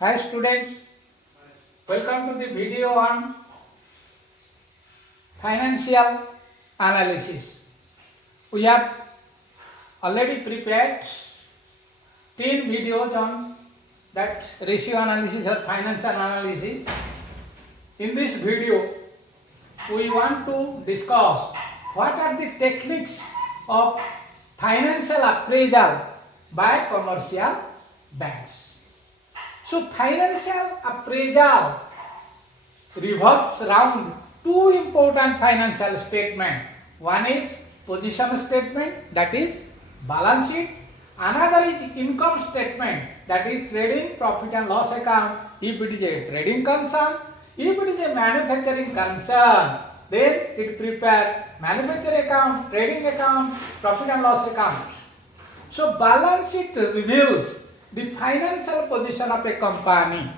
Hi students, welcome to the video on financial analysis. We have already prepared 10 videos on that ratio analysis or financial analysis. In this video, we want to discuss what are the techniques of financial appraisal by commercial banks. So financial appraisal revolves around two important financial statements. One is position statement, that is balance sheet. Another is income statement, that is trading profit and loss account. If it is a trading concern, if it is a manufacturing concern, then it prepare manufacturing account, trading account, profit and loss account. So balance sheet reveals the financial position of a company.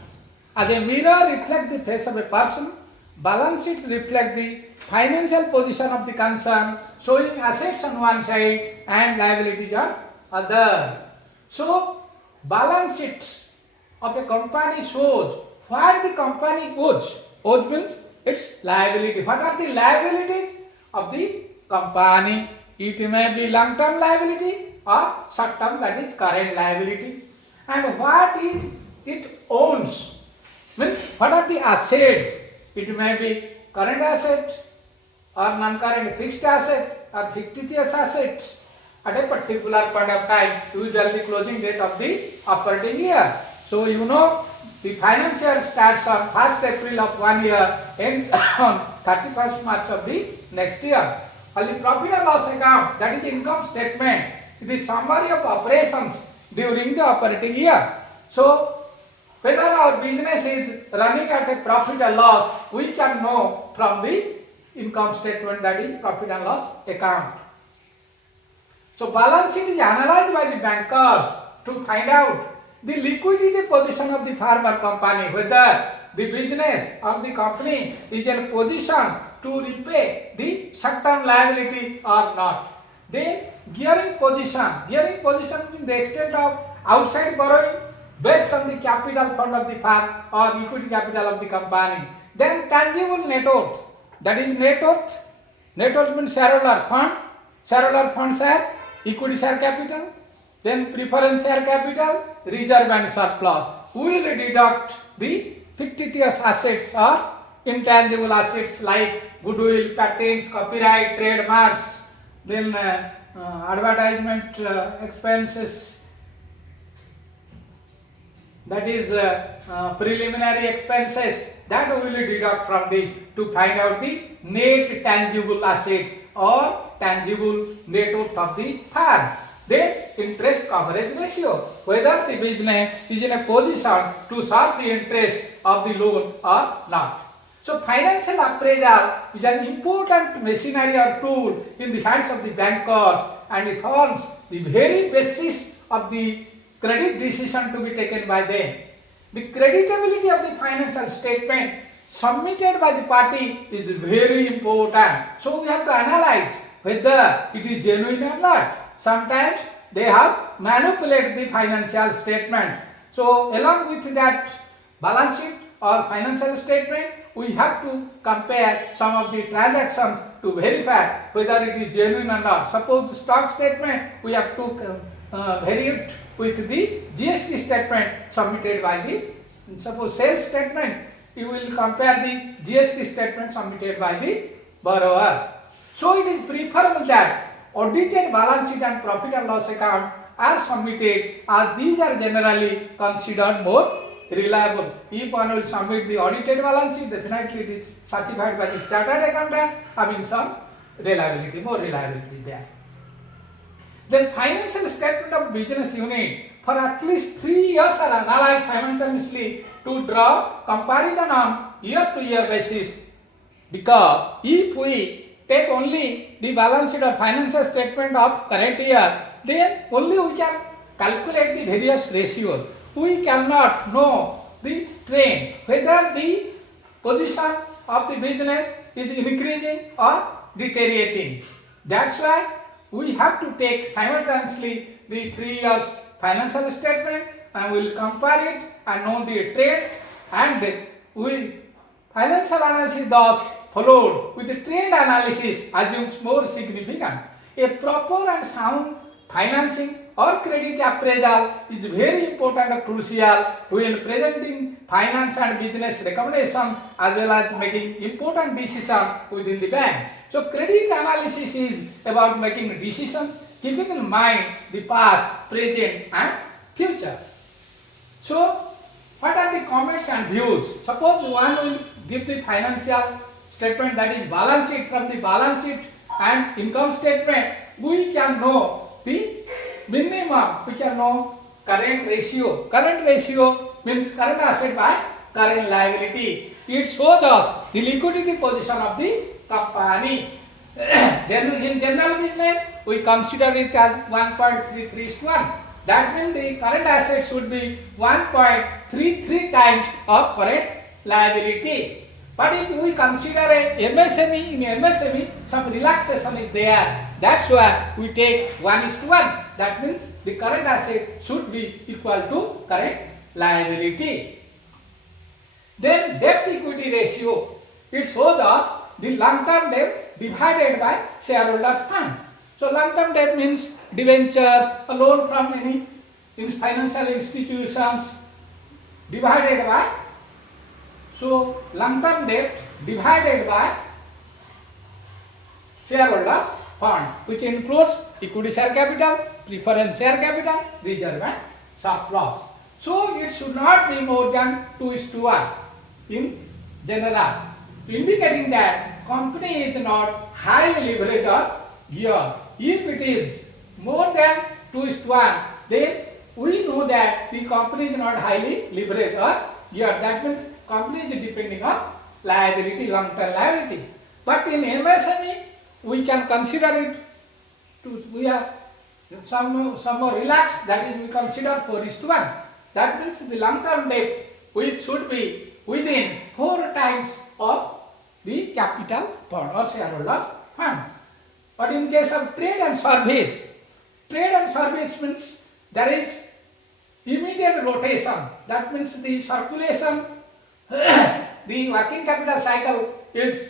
As a mirror reflects the face of a person, balance sheet reflect the financial position of the concern, showing assets on one side and liabilities on other. So balance sheet of a company shows what the company owes. Owes means its liability. What are the liabilities of the company? It may be long-term liability or short-term, that is current liability. And what is it owns? Means what are the assets? It may be current asset or non-current fixed asset or fictitious assets at a particular point of time, usually closing date of the operating year. So you know the financial year starts on 1st April of one year and on 31st March of the next year. While the profit and loss account, that is income statement, is the summary of operations during the operating year. So whether our business is running at a profit or loss, we can know from the income statement, that is profit and loss account. So balance sheet is analyzed by the bankers to find out the liquidity position of the firm or company, whether the business or the company is in position to repay the short-term liability or not. Then gearing position means the extent of outside borrowing based on the capital fund of the firm or equity capital of the company. Then tangible net worth, that is net worth. Net worth means shareholder funds are equity share capital, then preference share capital, reserve and surplus. We will deduct the fictitious assets or intangible assets like goodwill, patents, copyright, trademarks, then advertisement expenses, that is preliminary expenses, that we will deduct from this to find out the net tangible asset or tangible net worth of the firm. Then interest coverage ratio, whether the business is in a position to serve the interest of the loan or not. So financial appraisal is an important machinery or tool in the hands of the bankers, and it forms the very basis of the credit decision to be taken by them. The creditability of the financial statement submitted by the party is very important. So we have to analyze whether it is genuine or not. Sometimes they have manipulated the financial statement. So along with that balance sheet or financial statement, we have to compare some of the transactions to verify whether it is genuine or not. Suppose the stock statement, we have to vary it with the GST statement submitted by the, suppose sales statement, you will compare the GST statement submitted by the borrower. So it is preferable that audited balance sheet and profit and loss account are submitted, as these are generally considered more reliable. If one will submit the audited balance sheet, definitely it is certified by the chartered accountant, having some reliability, more reliability there. Then financial statement of business unit for at least 3 years are analyzed simultaneously to draw comparison on year-to-year basis. Because if we take only the balance sheet or financial statement of current year, then only we can calculate the various ratios. We cannot know the trend, whether the position of the business is increasing or deteriorating. That's why we have to take simultaneously the 3 years financial statement and we will compare it and know the trend, and we financial analysis thus followed with the trend analysis assumes more significant. A proper and sound financing or credit appraisal is very important and crucial when presenting finance and business recommendation as well as making important decisions within the bank. So credit analysis is about making decisions, keeping in mind the past, present and future. So what are the comments and views? Suppose one will give the financial statement, that is balance sheet. From the balance sheet and income statement, we can know the minimum, we can know current ratio. Current ratio means current asset by current liability. It shows us the liquidity position of the company. In general business, we consider it as 1.33:1. That means the current asset should be 1.33 times of current liability. But if we consider a MSME, in MSME some relaxation is there. That's why we take 1:1. That means the current asset should be equal to current liability. Then debt equity ratio. It shows us the long-term debt divided by shareholder fund. So long-term debt means debentures, a loan from any financial institutions divided by, so long-term debt divided by shareholder fund, which includes equity share capital, preference share capital, reserve and surplus. So it should not be more than 2:1 in general, indicating that company is not highly leveraged or geared. If it is more than 2:1, then we know that the company is not highly leveraged or geared. That means company is depending on liability, long-term liability. But in MSME, we can consider it to, we are some more relaxed, that is we consider 4:1. That means the long-term debt which should be within 4 times of the capital fund or shareholders fund. But in case of trade and service means there is immediate rotation. That means the circulation, the working capital cycle is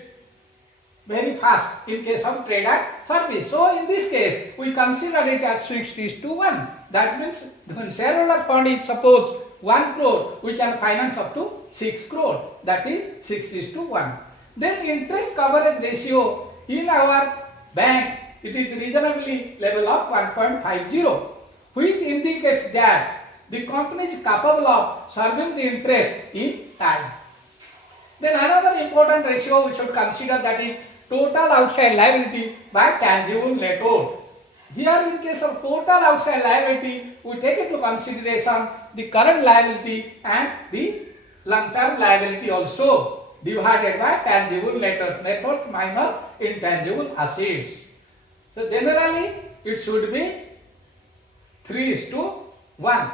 very fast in case of trade and service. So in this case, we consider it as 6:1. That means when shareholder fund is suppose 1 crore, we can finance up to 6 crore. That is 6:1. Then interest coverage ratio in our bank, it is reasonably level of 1.50, which indicates that the company is capable of serving the interest in time. Then another important ratio we should consider, that is total outside liability by tangible net worth. Here in case of total outside liability, we take into consideration the current liability and the long-term liability also, divided by tangible net worth minus intangible assets. So generally it should be 3:1.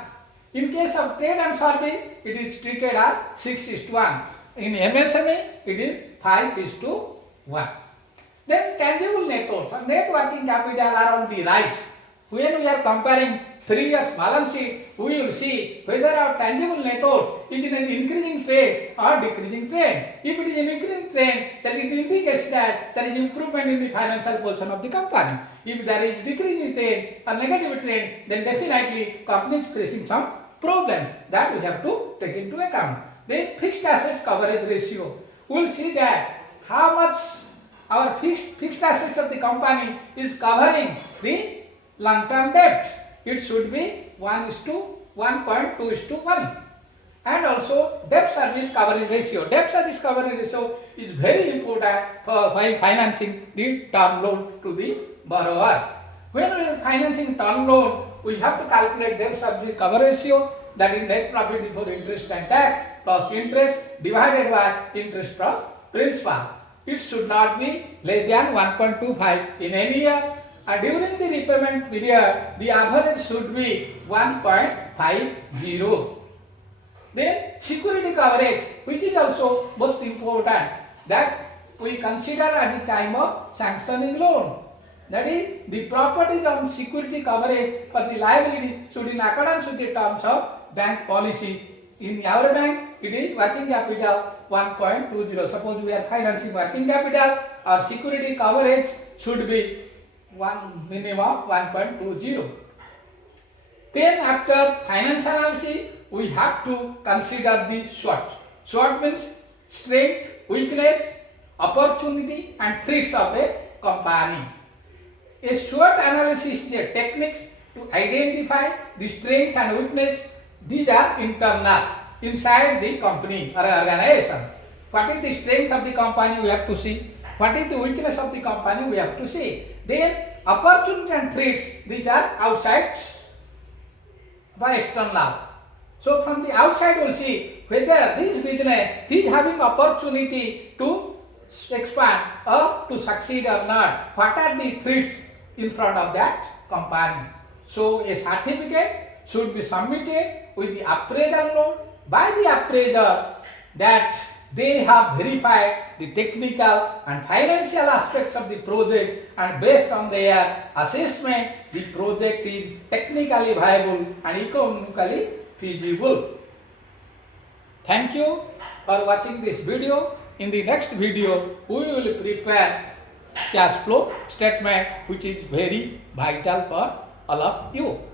In case of trade and service, it is treated as 6:1. In MSME, it is 5:1. Then tangible net worth, net working capital are on the right. When we are comparing 3 years balance sheet, we will see whether our tangible net worth is in an increasing trend or decreasing trend. If it is an increasing trend, then it indicates that there is improvement in the financial position of the company. If there is decreasing trend or negative trend, then definitely company is facing some problems that we have to take into account. Then fixed assets coverage ratio. We will see that how much our fixed assets of the company is covering the long-term debt. It should be 1:1.2:1. And also debt service coverage ratio. Debt service coverage ratio is very important while financing the term loan to the borrower. When we are financing term loan, we have to calculate debt service coverage ratio, that is net profit before interest and tax plus interest divided by interest plus principal. It should not be less than 1.25 in any year. During the repayment period, the average should be 1.50. Then security coverage, which is also most important, that we consider at the time of sanctioning loan. That is, the properties on security coverage for the liability should in accordance with the terms of bank policy In our bank, it is working capital 1.20. Suppose we are financing working capital, our security coverage should be minimum 1.20. Then after finance analysis, we have to consider the SWOT. SWOT means strength, weakness, opportunity and threats of a company. A SWOT analysis is a technique to identify the strength and weakness. These are internal, inside the company or organization. What is the strength of the company we have to see. What is the weakness of the company we have to see. Then opportunity and threats, these are outside by external. So from the outside we will see whether this business is having opportunity to expand or to succeed or not. What are the threats in front of that company. So a certificate should be submitted with the appraisal note by the appraiser that they have verified the technical and financial aspects of the project, and based on their assessment the project is technically viable and economically feasible. Thank you for watching this video. In the next video we will prepare cash flow statement, which is very vital for all of you.